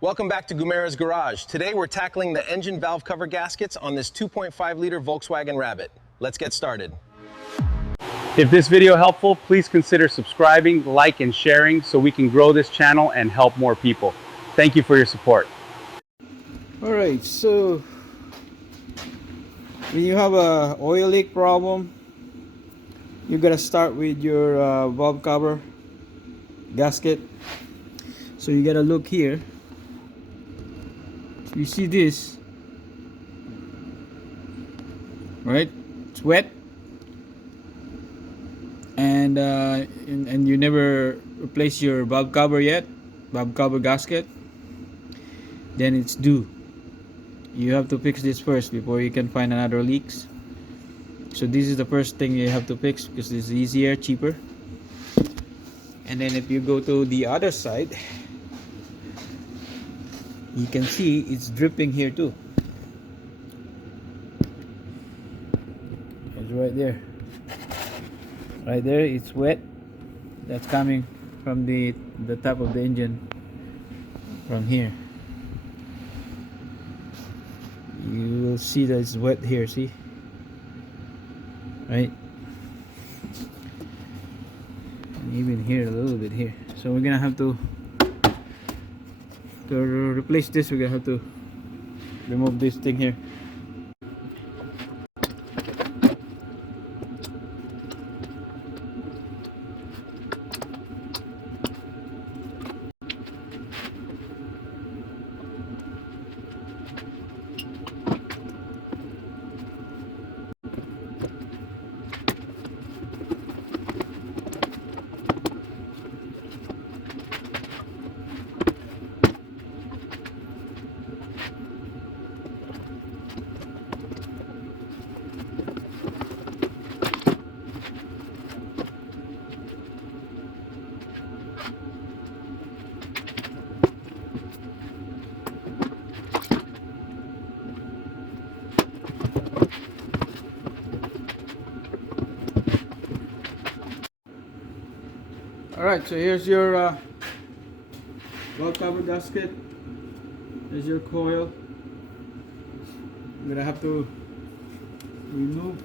Welcome back to Gumera's Garage. Today we're tackling the engine valve cover gaskets on this 2.5-liter Volkswagen Rabbit. Let's get started. If this video helpful, please consider subscribing, like, and sharing so we can grow this channel and help more people. Thank you for your support. Alright, so when you have a oil leak problem, you're gonna start with your valve cover gasket. So you gotta look here. So you see this, right? It's wet, and you never replace your valve cover yet, valve cover gasket. Then it's due. You have to fix this first before you can find another leaks. So this is the first thing you have to fix because it's easier, cheaper. And then if you go to the other side, you can see it's dripping here too. It's right there. Right there, it's wet. That's coming from the top of the engine, from here. You will see that it's wet here, see? Right? And even here, a little bit here. So we're gonna have to replace this. We're gonna have to remove this thing here. Alright, so here's your valve cover gasket. There's your coil. I'm gonna have to remove.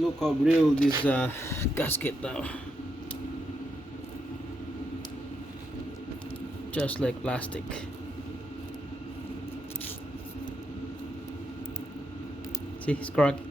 look how real this gasket now. Just like plastic. See, it's cracking.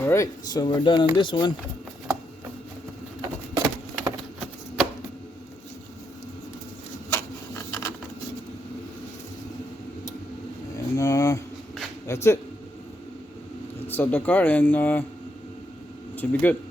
Alright, so we're done on this one. And that's it. Let's start the car and it should be good.